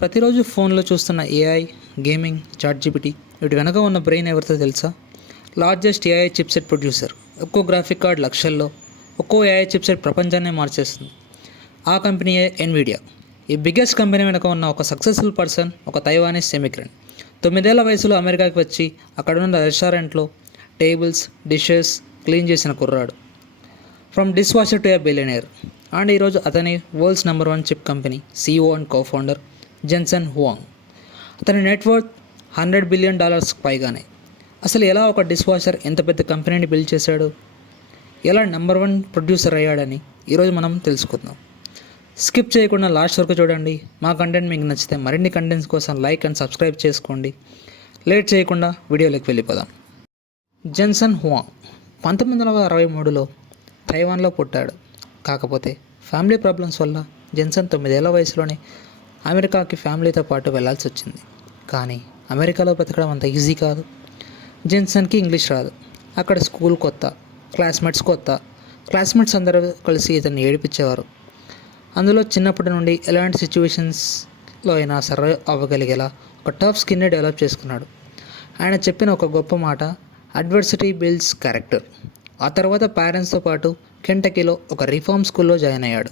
ప్రతిరోజు ఫోన్లో చూస్తున్న ఏఐ, గేమింగ్, చాట్ జీపీటీ వీటి వెనక ఉన్న బ్రెయిన్ ఎవరితో తెలుసా? Largest AI chipset producer. ఒక్కో గ్రాఫిక్ కార్డ్ లక్షల్లో, ఒక్కో ఏఐ చిప్సెట్ ప్రపంచాన్నే మార్చేస్తుంది. ఆ కంపెనీయే ఎన్విడియా. ఈ బిగ్గెస్ట్ కంపెనీ వెనక ఉన్న ఒక సక్సెస్ఫుల్ పర్సన్, ఒక తైవానీస్ ఇమిగ్రెంట్. 9 ఏళ్ల వయసులో అమెరికాకి వచ్చి అక్కడున్న రెస్టారెంట్లో టేబుల్స్, డిషెస్ క్లీన్ చేసిన కుర్రాడు. From dish washer to a billionaire. And ఈరోజు అతని world's number 1 chip company CEO and cofounder Jensen Huang. అతని నెట్వర్త్ $100 బిలియన్ పైగానే. అసలు ఎలా ఒక డిష్ వాషర్ ఎంత పెద్ద కంపెనీని బిల్డ్ చేశాడు, ఎలా నెంబర్ 1 ప్రొడ్యూసర్ అయ్యాడని ఈరోజు మనం తెలుసుకుందాం. స్కిప్ చేయకుండా లాస్ట్ వరకు చూడండి. మా కంటెంట్ మీకు నచ్చితే మరిన్ని కంటెంట్స్ కోసం లైక్ అండ్ సబ్స్క్రైబ్ చేసుకోండి. లేట్ చేయకుండా వీడియోలోకి వెళ్ళిపోదాం. జెన్సన్ హువాంగ్ 1963లో తైవాన్లో పుట్టాడు. కాకపోతే ఫ్యామిలీ ప్రాబ్లమ్స్ వల్ల జెన్సన్ 9 ఏళ్ల వయసులోనే అమెరికాకి ఫ్యామిలీతో పాటు వెళ్లాల్సి వచ్చింది. కానీ అమెరికాలో బ్రతకడం అంత ఈజీ కాదు. జెన్సన్కి ఇంగ్లీష్ రాదు. అక్కడ స్కూల్ కొత్త, క్లాస్మేట్స్ అందరూ కలిసి ఇతన్ని ఏడిపించేవారు. అందులో చిన్నప్పటి నుండి ఎలాంటి సిచ్యువేషన్స్లో అయినా సర్వైవ్ అవ్వగలిగేలా ఒక టఫ్ స్కిన్ని డెవలప్ చేసుకున్నాడు. ఆయన చెప్పిన ఒక గొప్ప మాట, అడ్వర్సిటీ బిల్డ్స్ క్యారెక్టర్. ఆ తర్వాత పేరెంట్స్తో పాటు కెంటకీలో ఒక రిఫార్మ్ స్కూల్లో జాయిన్ అయ్యాడు.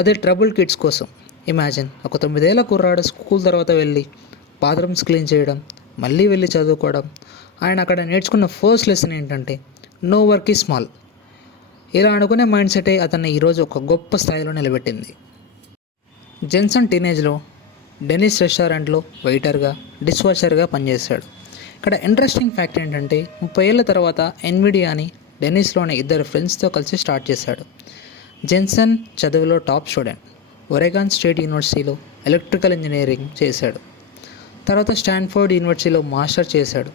అదే ట్రబుల్ కిడ్స్ కోసం. ఇమాజిన్, ఒక 9 ఏళ్ల కుర్రాడు స్కూల్ తర్వాత వెళ్ళి బాత్రూమ్స్ క్లీన్ చేయడం, మళ్ళీ వెళ్ళి చదువుకోవడం. ఆయన అక్కడ నేర్చుకున్న ఫస్ట్ లెసన్ ఏంటంటే నో వర్క్ ఈ స్మాల్. ఇలా అనుకునే మైండ్ సెటే అతన్ని ఈరోజు ఒక గొప్ప స్థాయిలో నిలబెట్టింది. జెన్సన్ టీనేజ్లో డెనిస్ రెస్టారెంట్లో వెయిటర్గా, డిష్ వాషర్గా పనిచేశాడు. ఇక్కడ ఇంట్రెస్టింగ్ ఫ్యాక్ట్ ఏంటంటే 30 ఏళ్ల తర్వాత ఎన్విడియాని డెనిస్లోని 2 ఫ్రెండ్స్తో కలిసి స్టార్ట్ చేశాడు. జెన్సన్ చదువులో టాప్ స్టూడెంట్. ఒరెగాన్ స్టేట్ యూనివర్సిటీలో ఎలక్ట్రికల్ ఇంజనీరింగ్ చేశాడు. తర్వాత స్టాన్ఫోర్డ్ యూనివర్సిటీలో మాస్టర్ చేశాడు.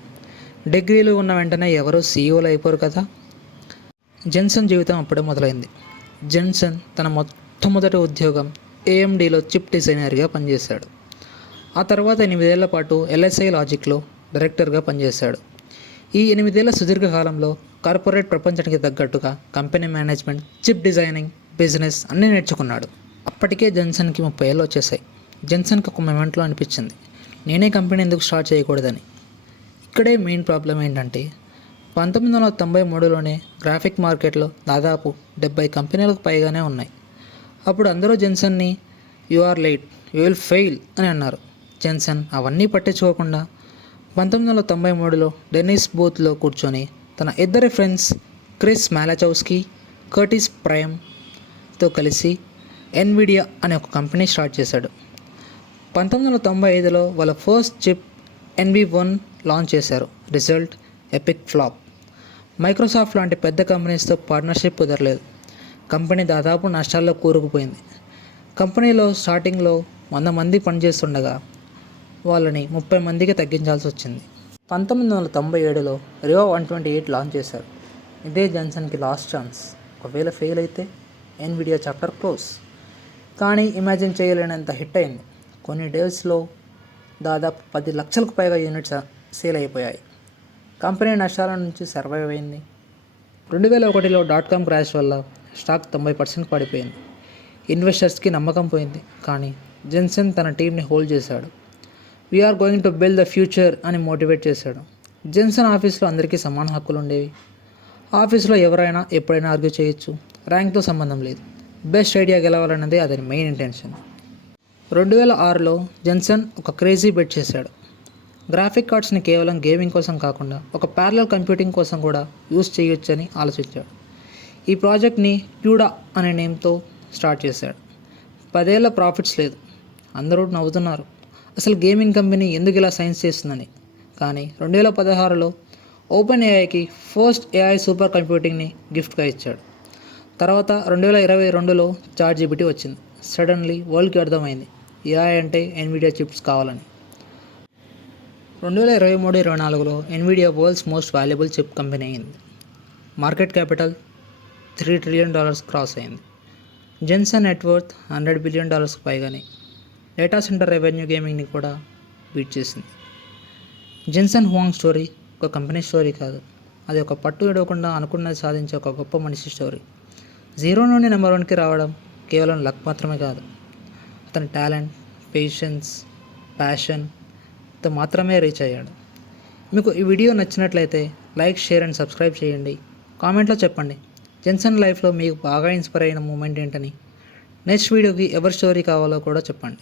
డిగ్రీలు ఉన్న వెంటనే ఎవరూ సీఈఓలు అయిపోరు కదా. జెన్సన్ జీవితం అప్పుడే మొదలైంది. జెన్సన్ తన మొట్టమొదటి ఉద్యోగం AMDలో చిప్ డిజైనర్గా పనిచేశాడు. ఆ తర్వాత 8 ఏళ్ల పాటు LSI లాజిక్లో డైరెక్టర్గా పనిచేశాడు. ఈ 8 ఏళ్ల సుదీర్ఘకాలంలో కార్పొరేట్ ప్రపంచానికి తగ్గట్టుగా company management, chip designing, business అన్నీ నేర్చుకున్నాడు. అప్పటికే జెన్సన్కి 30 ఏళ్ళు వచ్చేసాయి. జెన్సన్కి ఒక మొమెంట్లో అనిపించింది, నేనే కంపెనీ ఎందుకు స్టార్ట్ చేయకూడదని. ఇక్కడే మెయిన్ ప్రాబ్లం ఏంటంటే 1993లోనే గ్రాఫిక్ మార్కెట్లో దాదాపు 70 కంపెనీలకు పైగానే ఉన్నాయి. అప్పుడు అందరూ జెన్సన్ని you are late, you will fail అని అన్నారు. జెన్సన్ అవన్నీ పట్టించుకోకుండా 1993లో డెనిస్ బూత్లో కూర్చొని తన 2 ఫ్రెండ్స్ క్రిస్ మాలచౌస్కీ, కర్టిస్ ప్రైమ్తో కలిసి ఎన్విడియా అనే ఒక కంపెనీ స్టార్ట్ చేశాడు. 1995లో వాళ్ళ ఫస్ట్ చిప్ NV1 లాంచ్ చేశారు. Result epic flop. మైక్రోసాఫ్ట్ లాంటి పెద్ద కంపెనీస్తో పార్ట్నర్షిప్ కుదరలేదు. కంపెనీ దాదాపు నష్టాల్లో కూరుకుపోయింది. కంపెనీలో స్టార్టింగ్లో 100 మంది పనిచేస్తుండగా వాళ్ళని 30 మందికి తగ్గించాల్సి వచ్చింది. 1997లో రియో 128 లాంచ్ చేశారు. ఇదే జెన్సన్కి లాస్ట్ ఛాన్స్. ఒకవేళ ఫెయిల్ అయితే ఎన్విడియా చాప్టర్ క్లోజ్. కానీ ఇమాజిన్ చేయలేనంత హిట్ అయింది. కొన్ని డేస్లో దాదాపు 10 లక్షలకు పైగా యూనిట్స్ సేల్ అయిపోయాయి. కంపెనీ నష్టాల నుంచి సర్వైవ్ అయింది. 2001లో .com క్రాష్ వల్ల స్టాక్ 90% పడిపోయింది. ఇన్వెస్టర్స్కి నమ్మకం పోయింది. కానీ జెన్సన్ తన టీంని హోల్డ్ చేశాడు. We're going to build the future అని మోటివేట్ చేశాడు. జెన్సన్ ఆఫీస్లో అందరికీ సమాన హక్కులు ఉండేవి. ఆఫీస్లో ఎవరైనా ఎప్పుడైనా ఆర్గ్యూ చేయొచ్చు. ర్యాంక్తో సంబంధం లేదు. బెస్ట్ ఐడియా గెలవాలన్నదే అతని మెయిన్ ఇంటెన్షన్. 2006లో జెన్సన్ ఒక క్రేజీ బెట్ చేశాడు. గ్రాఫిక్ కార్డ్స్ని కేవలం గేమింగ్ కోసం కాకుండా ఒక ప్యారలల్ కంప్యూటింగ్ కోసం కూడా యూజ్ చేయొచ్చని ఆలోచించాడు. ఈ ప్రాజెక్ట్ని క్యూడా అనే నేమ్తో స్టార్ట్ చేశాడు. 10 ఏళ్ల ప్రాఫిట్స్ లేదు. అందరూ నవ్వుతున్నారు, అసలు గేమింగ్ కంపెనీ ఎందుకు ఇలా సైన్స్ చేస్తుందని. కానీ 2016లో ఓపెన్ ఏఐకి ఫస్ట్ AI సూపర్ కంప్యూటింగ్ని గిఫ్ట్గా ఇచ్చాడు. తర్వాత 2022లో చాట్ జీపీటీ వచ్చింది. సడన్లీ వరల్డ్కి అర్థమైంది AI అంటే ఎన్విడియా చిప్స్ కావాలని. 2023-24లో Nvidia world's most valuable chip company అయింది. మార్కెట్ క్యాపిటల్ $3 ట్రిలియన్ క్రాస్ అయింది. జెన్సన్ నెట్వర్త్ $100 బిలియన్ పైగానే. డేటా సెంటర్ రెవెన్యూ గేమింగ్ని కూడా బీట్ చేసింది. జెన్సన్ హువాంగ్ స్టోరీ ఒక కంపెనీ స్టోరీ కాదు, అది ఒక పట్టు విడవకుండా అనుకున్నది సాధించే ఒక గొప్ప మనిషి స్టోరీ. 0 నుండి నెంబర్ 1కి రావడం కేవలం లక్ మాత్రమే కాదు, అతని టాలెంట్, పేషెన్స్, ప్యాషన్తో మాత్రమే రీచ్ అయ్యాడు. మీకు ఈ వీడియో నచ్చినట్లయితే లైక్, షేర్ అండ్ సబ్స్క్రైబ్ చేయండి. కామెంట్లో చెప్పండి జెన్సన్ లైఫ్లో మీకు బాగా ఇన్స్పైర్ అయిన మూమెంట్ ఏంటని. నెక్స్ట్ వీడియోకి ఎవరి స్టోరీ కావాలో కూడా చెప్పండి.